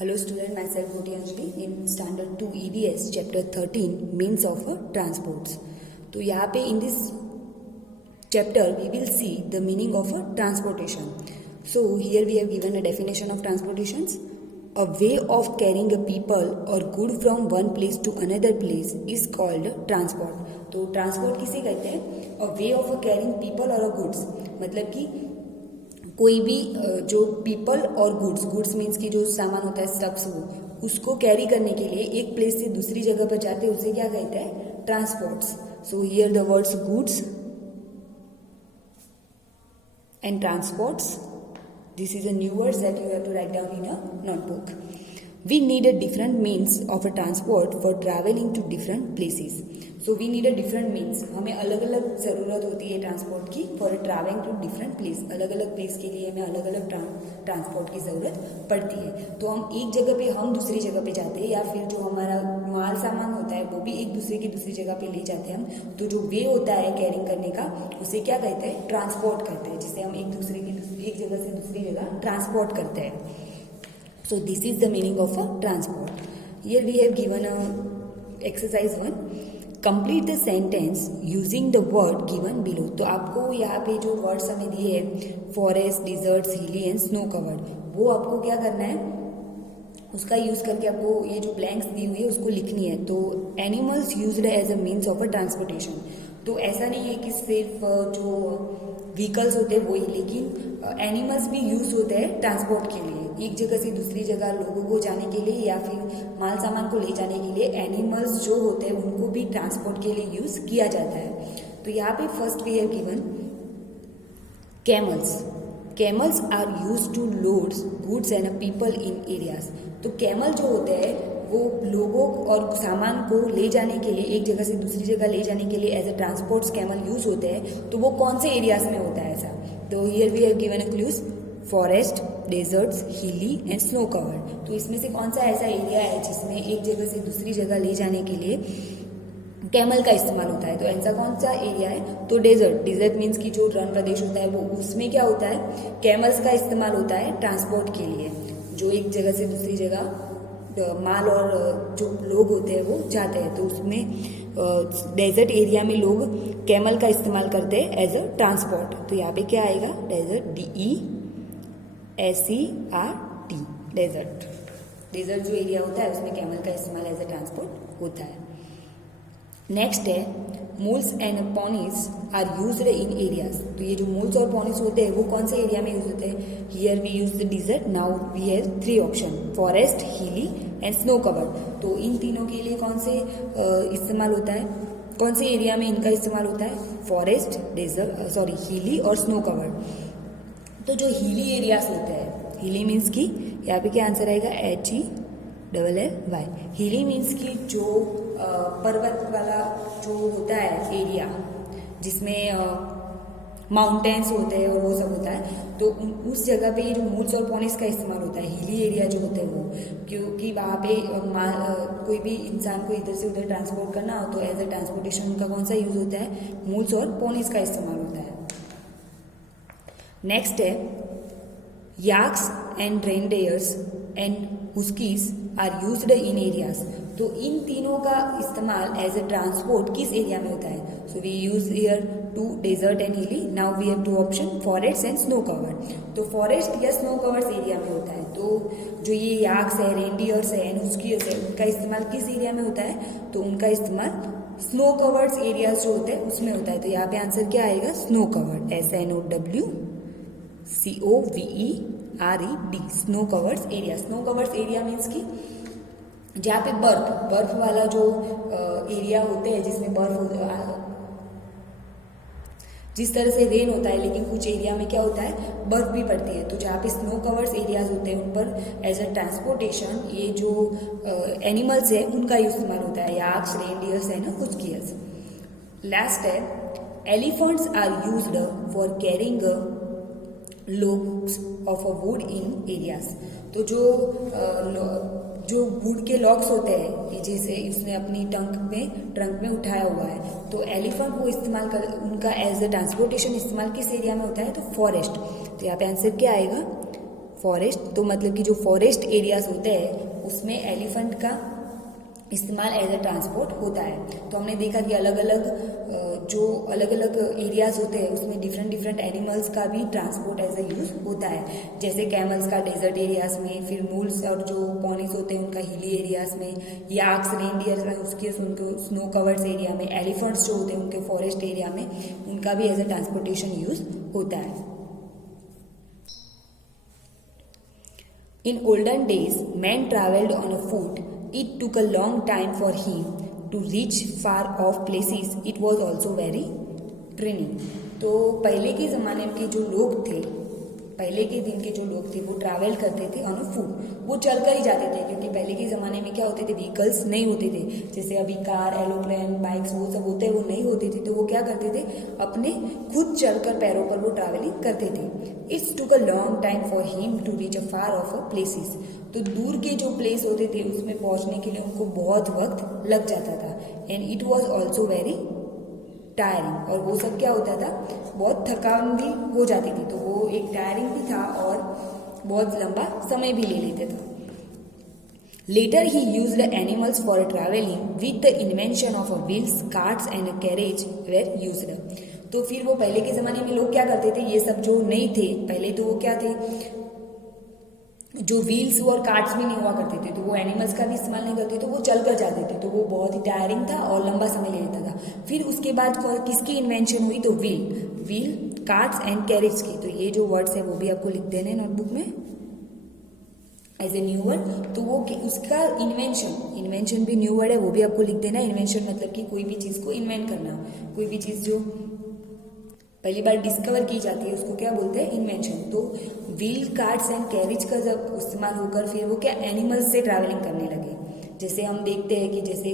Hello student, myself Goti Anjali in standard 2 EVS chapter 13 means of transports. तो यहाँ पे in this chapter we will see the meaning of a transportation. So here we have given a definition of transportations. A way of carrying a people or good from one place to another place is called transport. तो transport किसे कहते हैं? A way of carrying people or a goods. मतलब कि कोई भी जो people और गुड्स मीन्स की जो सामान होता है स्टफ्स वो उसको कैरी करने के लिए एक प्लेस से दूसरी जगह पर जाते हैं उसे क्या कहते हैं? Transports. So here the words goods and transports. This is a new words that you have to write down in a notebook. We need a different means of a transport for traveling to different places. So we need a different means. हमें अलग अलग ज़रूरत होती है transport की for travelling to different place. अलग अलग place के लिए हमें अलग अलग ट्रांसपोर्ट की ज़रूरत पड़ती है. तो हम एक जगह पे हम दूसरी जगह पे जाते हैं या फिर जो हमारा माल सामान होता है वो भी एक दूसरे की दूसरी जगह पे ले जाते हैं हम. तो जो वे होता है कैरिंग करने का उसे क्या कहते हैं? ट्रांसपोर्ट कहते हैं, जिसे हम एक जगह से दूसरी जगह ट्रांसपोर्ट करते हैं. So this is the meaning of a transport. Here we have given a exercise 1. Complete the sentence using the word given below. तो आपको यहाँ पे जो वर्ड्स हमें दिए हैं forest, deserts, hilly and snow covered, वो आपको क्या करना है? उसका यूज करके आपको ये जो ब्लैंक्स दी हुई है उसको लिखनी है. तो animals used as a means of a transportation. तो ऐसा नहीं है कि सिर्फ जो व्हीकल्स होते हैं वही, लेकिन एनिमल्स भी यूज होते हैं ट्रांसपोर्ट के लिए. एक जगह से दूसरी जगह लोगों को जाने के लिए या फिर माल सामान को ले जाने के लिए एनिमल्स जो होते हैं उनको भी ट्रांसपोर्ट के लिए यूज किया जाता है. तो यहाँ पे first we have given camels. Camels are use to loads goods and people in areas. तो कैमल जो होते हैं वो लोगों और सामान को ले जाने के लिए एक जगह से दूसरी जगह ले जाने के लिए as a transports camel use होते हैं. तो वो कौन से एरियाज में होता है ऐसा? तो here we have given a clues forest, deserts, hilly and snow covered. तो इसमें से कौन सा ऐसा एरिया है जिसमें एक जगह से दूसरी जगह ले जाने के लिए कैमल का इस्तेमाल होता है? तो ऐसा कौन सा एरिया है? तो डेजर्ट मीन्स की जो रण प्रदेश होता है वो उसमें क्या होता है? कैमल्स का इस्तेमाल होता है ट्रांसपोर्ट के लिए. जो एक जगह से दूसरी जगह माल और जो लोग होते हैं वो जाते हैं, तो उसमें डेजर्ट एरिया में लोग कैमल का इस्तेमाल करते हैं एज अ ट्रांसपोर्ट. तो यहाँ पे क्या आएगा? Desert, DESERT. डेजर्ट जो एरिया होता है उसमें कैमल का इस्तेमाल एज अ ट्रांसपोर्ट होता है. नेक्स्ट है mules and ponies are used in areas. तो ये जो मूल्स और पॉनीज होते हैं वो कौन से एरिया में यूज होते हैं? Here we use the desert. Now we have 3 option, forest, hilly and snow covered. तो इन तीनों के लिए कौन से इस्तेमाल होता है? कौन से एरिया में इनका इस्तेमाल होता है? फॉरेस्ट, हिली और स्नो कवर्ड. तो जो हिली एरियाज होते हैं, हिली मीन्स की यहाँ पे क्या आंसर आएगा? HELLY. हिली मीन्स की जो पर्वत वाला जो होता है एरिया जिसमें माउंटेन्स होते हैं और वो सब होता है, तो उस जगह पे ये जो मूल्स और पॉनीज का इस्तेमाल होता है. हिली एरिया जो होते हैं वो, क्योंकि वहाँ पे कोई भी इंसान को इधर से उधर ट्रांसपोर्ट करना हो तो एज अ ट्रांसपोर्टेशन उनका कौन सा यूज होता है? मूल्स और पॉनीज का इस्तेमाल होता है. नेक्स्ट है yaks and reindeers and huskies are used in areas. तो इन तीनों का इस्तेमाल एज अ ट्रांसपोर्ट किस एरिया में होता है? So we use here 2 desert and hilly. Now we have 2 option, forest and snow covered. तो फॉरेस्ट या स्नो कवर्ड एरिया में होता है. तो जो ये याक्स है, रेनडियर्स है एंड हुस्कीज है उनका इस्तेमाल किस एरिया में होता है? तो उनका इस्तेमाल स्नो कवर्ड एरियाज जो होते हैं उसमें होता है. तो यहाँ पे आंसर क्या आएगा? Snow covered. SNOWCOVERED. Snow covered area. Snow covered area means की जहाँ पे बर्फ वाला जो एरिया होते हैं जिसमें जिस तरह से रेन होता है, लेकिन कुछ एरिया में क्या होता है? बर्फ भी पड़ती है. तो जहाँ पे स्नो कवर्ड एरियाज होते हैं उन पर एज अ ट्रांसपोर्टेशन ये जो एनिमल्स है उनका इस्तेमाल होता है, yaks, reindeers and huskies. Last है elephants are used for carrying logs of a wood in areas. तो जो वुड के लॉक्स होते हैं जैसे इसने अपनी ट्रंक में उठाया हुआ है, तो एलिफेंट वो इस्तेमाल कर उनका एज अ ट्रांसपोर्टेशन इस्तेमाल किस एरिया में होता है? तो फॉरेस्ट. तो यहाँ पे आंसर क्या आएगा? फॉरेस्ट, तो मतलब कि जो फॉरेस्ट एरियाज होते हैं उसमें एलिफेंट का इस्तेमाल एज अ ट्रांसपोर्ट होता है। तो हमने देखा कि अलग अलग एरियाज होते हैं उसमें डिफरेंट डिफरेंट एनिमल्स का भी ट्रांसपोर्ट एज अ यूज होता है। जैसे कैमल्स का डेजर्ट एरियाज में, फिर मूल्स और जो पॉनीज होते हैं उनका हिली एरियाज में, याक्स रेनडियर्स में उसके उनको स्नो कवर्ड्स एरिया में, एलिफेंट्स जो होते हैं उनके फॉरेस्ट एरिया में, उनका भी एज अ ट्रांसपोर्टेशन यूज होता है। In olden days, man travelled on a foot. It took a long time for him to reach far off places. It was also very draining. तो पहले के ज़माने के जो लोग थे, पहले के दिन के जो लोग थे वो ट्रैवल करते थे ऑन अ फुट, वो चलकर ही जाते थे, क्योंकि पहले के ज़माने में क्या होते थे, व्हीकल्स नहीं होते थे, जैसे अभी कार, एरोप्लेन, बाइक्स वो सब होते हैं वो नहीं होते थे। तो वो क्या करते थे, अपने खुद चलकर पैरों पर वो ट्रैवलिंग करते थे। It's took a long time for him to reach a far off a places. तो दूर के जो प्लेस होते थे उसमें पहुंचने के लिए उनको बहुत वक्त लग जाता था। And it was also very tiring, और वो सब क्या होता था, बहुत थकान भी हो जाती थी। तो वो एक टायरिंग भी था और बहुत लंबा समय भी ले लेते थे। Later he used animals for travelling with the invention of a wheels, carts and a carriage were used. तो फिर वो पहले के ज़माने में लोग क्या करते थे, ये सब जो नहीं थे पहले, तो वो क्या थे, जो व्हील्स और कार्ट्स भी नहीं हुआ करते थे, तो वो एनिमल्स का भी इस्तेमाल नहीं करते, तो वो चल कर जाते थे, तो वो बहुत ही टायरिंग था और लंबा समय ले लेता था। फिर उसके बाद किसकी इन्वेंशन हुई, तो व्हील, कार्ट्स एंड कैरेज की। तो ये जो वर्ड्स है वो भी आपको लिख देने नोटबुक में एज ए न्यू वर्ड। तो वो उसका इन्वेंशन भी न्यू वर्ड है, वो भी आपको लिख देना। इन्वेंशन मतलब कि कोई भी चीज़ को इन्वेंट करना, कोई भी चीज़ जो पहली बार डिस्कवर की जाती है उसको क्या बोलते हैं, इन्वेंशन। तो व्हील, कार्ट्स एंड कैरेज का जब इस्तेमाल होकर फिर वो क्या एनिमल्स से ट्रैवलिंग करने लगे। जैसे हम देखते हैं कि जैसे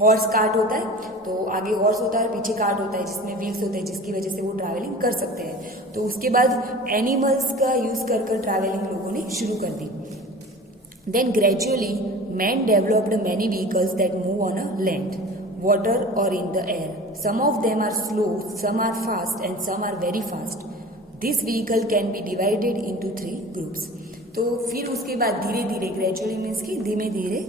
हॉर्स कार्ट होता है, तो आगे हॉर्स होता है, पीछे कार्ट होता है जिसमें व्हील्स होते हैं, जिसकी वजह से वो ट्रैवलिंग कर सकते हैं। तो उसके बाद एनिमल्स का यूज कर ट्रैवलिंग लोगों ने शुरू कर दी। Then gradually man developed many vehicles that move on a land, water or in the air. Some of them are slow, some are fast and some are very fast. This vehicle can be divided into 3 groups. तो फिर उसके बाद धीरे धीरे, gradually means की धीमे धीरे,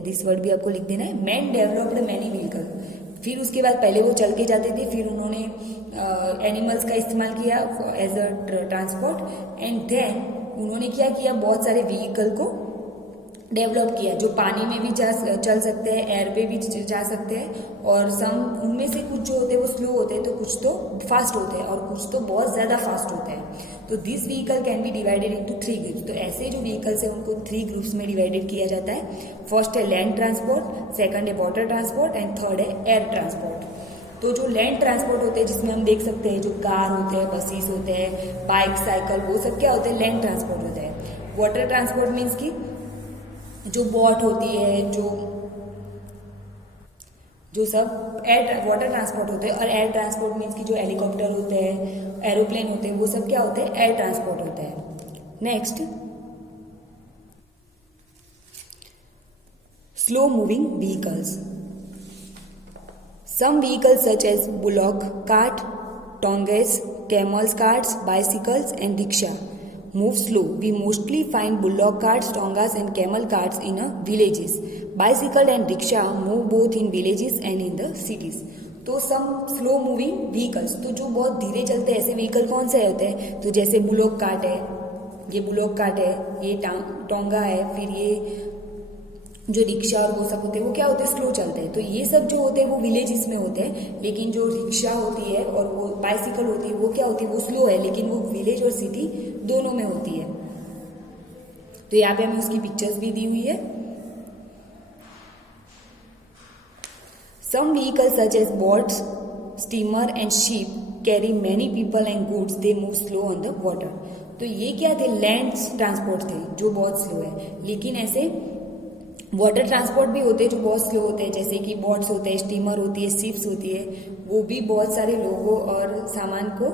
this word भी आपको लिख देना है, मैन डेवलप्ड मैनी व्हीकल। फिर उसके बाद पहले वो चल के जाते थे, फिर उन्होंने एनिमल्स का इस्तेमाल किया as a transport, and then उन्होंने क्या किया, बहुत सारे व्हीकल को डेवलप किया जो पानी में भी चल सकते हैं, एयर पे भी जा सकते हैं, और सम उनमें से कुछ जो होते हैं वो स्लो होते हैं, तो कुछ तो फास्ट होते हैं और कुछ तो बहुत ज़्यादा फास्ट होते हैं। तो this vehicle can be divided into 3 groups. तो ऐसे जो व्हीकल्स हैं उनको 3 ग्रुप्स में डिवाइडेड किया जाता है। फर्स्ट है लैंड ट्रांसपोर्ट, सेकंड है वाटर ट्रांसपोर्ट एंड थर्ड है एयर ट्रांसपोर्ट। तो जो लैंड ट्रांसपोर्ट होते हैं जिसमें हम देख सकते हैं जो कार होते हैं, बसेस होते हैं, बाइक, साइकिल, वो सब क्या होते हैं, लैंड ट्रांसपोर्ट होता है। वाटर ट्रांसपोर्ट मीन्स की जो बोट होती है, जो सब वाटर ट्रांसपोर्ट होते हैं, और एयर ट्रांसपोर्ट मीन्स की जो हेलीकॉप्टर होते हैं, एरोप्लेन होते हैं, वो सब क्या होते हैं, एयर ट्रांसपोर्ट होता है। Next, slow moving vehicles. Some vehicles such as bullock cart, tongas, camels carts, bicycles and rickshaw move slow. We mostly find bullock carts, tongas and camel carts in villages. Bicycle and rickshaw move both in villages and in the cities. तो some slow moving vehicles, तो जो बहुत धीरे चलते हैं ऐसे vehicle कौन से होते हैं, तो जैसे बुलॉक कार्ट है, ये बुलॉक कार्ट है, ये टोंगा है, फिर ये जो रिक्शा और वो सब होते हैं वो क्या होते हैं, स्लो चलते हैं। तो ये सब जो होते हैं वो विलेजेस में होते हैं, लेकिन जो रिक्शा होती है और वो बाइसिकल होती है वो क्या होती है, वो स्लो है, लेकिन वो विलेज और सिटी दोनों में होती है। तो यहाँ पे हमें उसकी पिक्चर्स भी दी हुई है। Some vehicles such as boats, steamer and ship carry many people and goods, they move slow on the water. तो ये क्या थे, लैंड ट्रांसपोर्ट थे जो बहुत स्लो है, लेकिन ऐसे वाटर ट्रांसपोर्ट भी होते हैं जो बहुत स्लो होते हैं, जैसे कि बोट्स होते हैं, स्टीमर होती है, शिप्स होती है, वो भी बहुत सारे लोगों और सामान को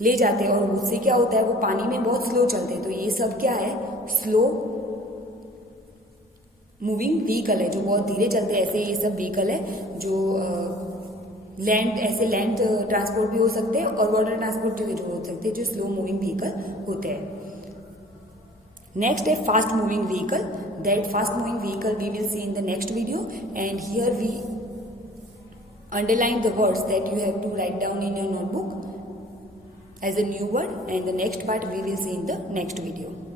ले जाते हैं, और उससे क्या होता है वो पानी में बहुत स्लो चलते हैं। तो ये सब क्या है, स्लो मूविंग व्हीकल है जो बहुत धीरे चलते हैं। ऐसे ये सब व्हीकल है जो लैंड ट्रांसपोर्ट भी हो सकते हैं और वाटर ट्रांसपोर्ट जो हो सकते हैं, जो स्लो मूविंग व्हीकल होते हैं। Next, a fast moving vehicle. That fast moving vehicle we will see in the next video, and here we underline the words that you have to write down in your notebook as a new word, and the next part we will see in the next video.